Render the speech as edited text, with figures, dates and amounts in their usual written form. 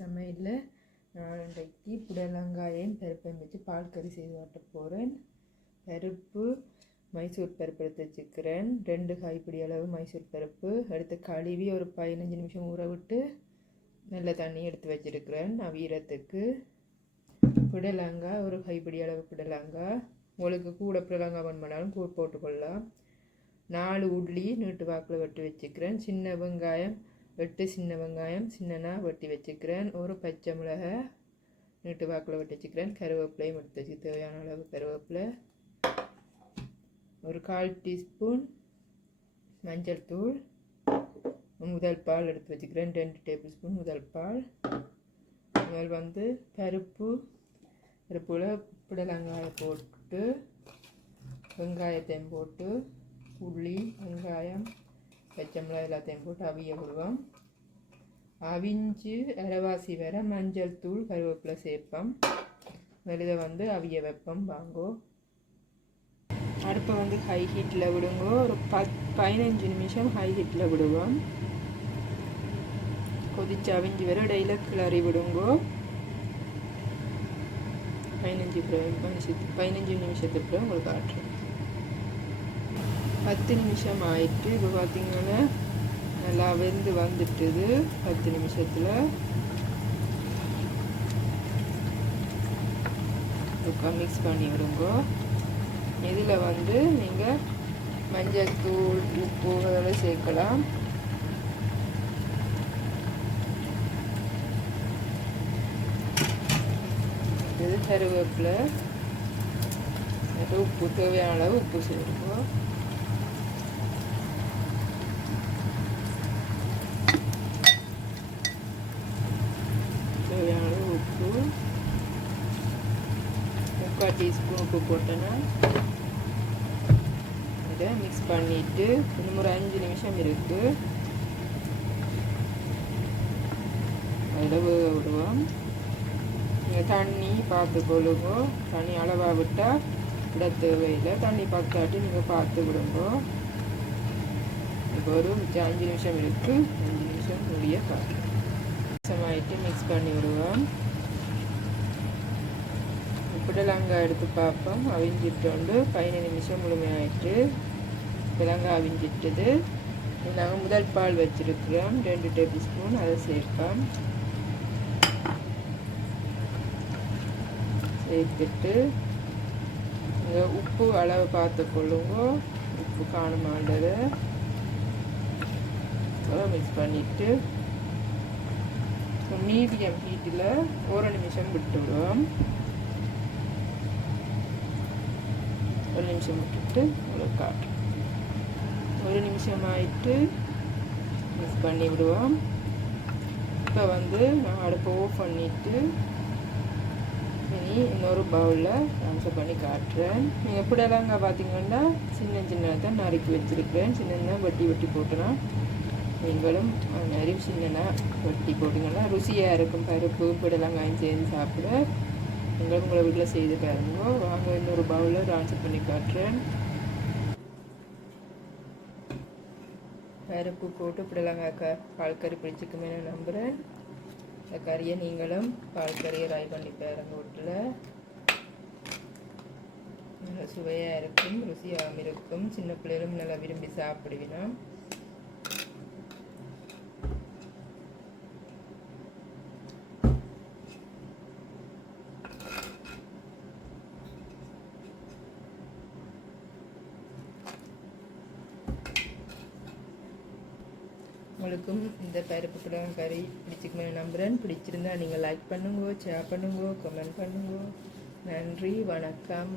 சமையலில் நான் இன்றைக்கு புடலங்காயம் பருப்பை வச்சு பால் கறி செய்து காட்ட போகிறேன். பருப்பு மைசூர் பருப்பு எடுத்து வச்சுக்கிறேன். 2 கைப்பிடி அளவு மைசூர் பருப்பு எடுத்து கழுவி ஒரு 15 நிமிஷம் ஊற விட்டு நல்ல தண்ணி எடுத்து வச்சுருக்கிறேன் அவியறதுக்கு. புடலங்காய் ஒரு கைப்பிடி அளவு புடலங்காய், உங்களுக்கு கூட புடலங்காய் வேணுமானாலும் கூட போட்டுக்கொள்ளலாம். 4 உள்ளி நீட்டு வாக்கில் வெட்டி வச்சுக்கிறேன். சின்ன வெங்காயம் 8 சின்ன வெங்காயம் சின்னனா வெட்டி வச்சுக்கிறேன். ஒரு பச்சை மிளகாய் நீட்டு வாக்கில் வெட்டி வச்சுக்கிறேன். கருவேப்பிலையும் எடுத்து வச்சு தேவையான அளவு கருவேப்பிலை, ஒரு 1/4 டீஸ்பூன் மஞ்சள் தூள், முதல் பால் எடுத்து வச்சுக்கிறேன். 2 டேபிள் ஸ்பூன் முதல் பால். முதல் பருப்பில் புடலங்காயை போட்டு வெங்காயத்தையும் போட்டு உள்ளி வெங்காயம் பச்சை மிளகாய் எல்லாத்தையும் போட்டு அவிய விடுவோம். அவிஞ்சு அரைவாசி வர மஞ்சள் தூள் கருவேப்பிலை சேர்ப்போம். இதை அவிய வைப்போம். வாங்கோ அடுப்பை ஹை ஹீட்டில் விடுங்கோ. ஒரு 15 நிமிஷம் ஹை ஹீட்டில் விடுவோம். கொதிச்சு அவிஞ்சு வர இடையில கிளறி விடுங்கோ. 15 நிமிஷத்துக்கு உங்களுக்கு காட்டுறேன். 10 நிமிஷம் ஆயிட்டு. இப்போ பார்த்தீங்கன்னா நல்லா வெந்து வந்துட்டுது. 10 நிமிஷத்தில் மிக்ஸ் பண்ணி விடுங்க. இதில் நீங்கள் மஞ்சள் தூள் உப்பு அதெல்லாம் சேர்க்கலாம். இது கருவேப்பிலை, உப்பு தேவையான அளவு உப்பு சேர்ப்போம். தேவையான அளவு உப்பு, 3/4 டீஸ்பூன் உப்பு போட்டேன்னா இதை மிக்ஸ் பண்ணிவிட்டு இன்னும் ஒரு 5 நிமிஷம் இருக்குது. அதில் வேக விடுவோம். நீங்கள் தண்ணி பார்த்து கொள்ளுங்க. தண்ணி அளவாக விட்டால் விட தேவையில்லை. தண்ணி பார்த்தாட்டி நீங்கள் பார்த்து விடுங்க. இப்போ ஒரு 5 நிமிஷம் இருக்குது. 5 நிமிஷம் முடிய ஆகிட்டு மிக்ஸ் பண்ணி விடுவோம். புடலங்காய் எடுத்து பார்ப்போம். அவிஞ்சிட்டோண்டு 15 நிமிஷம் முழுமையாயிட்டு புடலங்காய் அவிஞ்சிட்டது. நாங்கள் முதல் பால் வச்சுருக்கிறோம் 2 டேபிள் ஸ்பூன், அதை சேர்ப்போம். சேர்த்துட்டு நீங்கள் உப்பு அளவு பார்த்து கொள்ளுங்க. உப்பு காணுமாண்டதை மிக்ஸ் பண்ணிவிட்டு மீடியம் ஹீட்டில் 1 நிமிஷம் விட்டு விடுவோம். 1 நிமிஷம் விட்டுட்டு உங்களுக்கு காட்டுறோம். 1 நிமிஷம் ஆயிட்டு மிக்ஸ் பண்ணி விடுவோம். இப்போ நான் அடுப்பை ஆஃப் பண்ணிவிட்டு இனி இன்னொரு பவுலில் ட்ரான்ஸ்ஃபர் பண்ணி காட்டுறேன். நீங்கள் புடலங்காய் பார்த்தீங்கன்னா சின்ன சின்னதாக நறுக்கி வச்சுருக்கிறேன். சின்ன வெட்டி போட்டுனா நீங்களும் நிறைய சின்னனா வெட்டி போட்டிங்கன்னா ருசியாக இருக்கும். பருப்பு புடலங்காயும் சேர்ந்து சாப்பிட நீங்களும் உங்களை வீட்டில் செய்து பாருங்க. வாங்க இன்னொரு பவுலில் ட்ரான்ஸ்ஃபர் பண்ணி காட்டுறேன். பருப்பு போட்டு புடலங்காய் பால் கறி பிடிச்சிக்குமே நான் நம்புகிறேன். இந்த கறியை நீங்களும் பால் கறியை ட்ரை பண்ணி பாருங்க. வீட்டில் நல்லா சுவையாக இருக்கும், ருசியாகவும் இருக்கும். சின்ன பிள்ளைகளும் நல்லா விரும்பி சாப்பிடுவீங்க. உங்களுக்கும் இந்த பருப்பு புடலங்காய் கறி பிடிச்சிக்குமே நம்புகிறேன். பிடிச்சிருந்தா நீங்கள் லைக் பண்ணுங்க, ஷேர் பண்ணுங்க, கமெண்ட் பண்ணுங்க. நன்றி, வணக்கம்.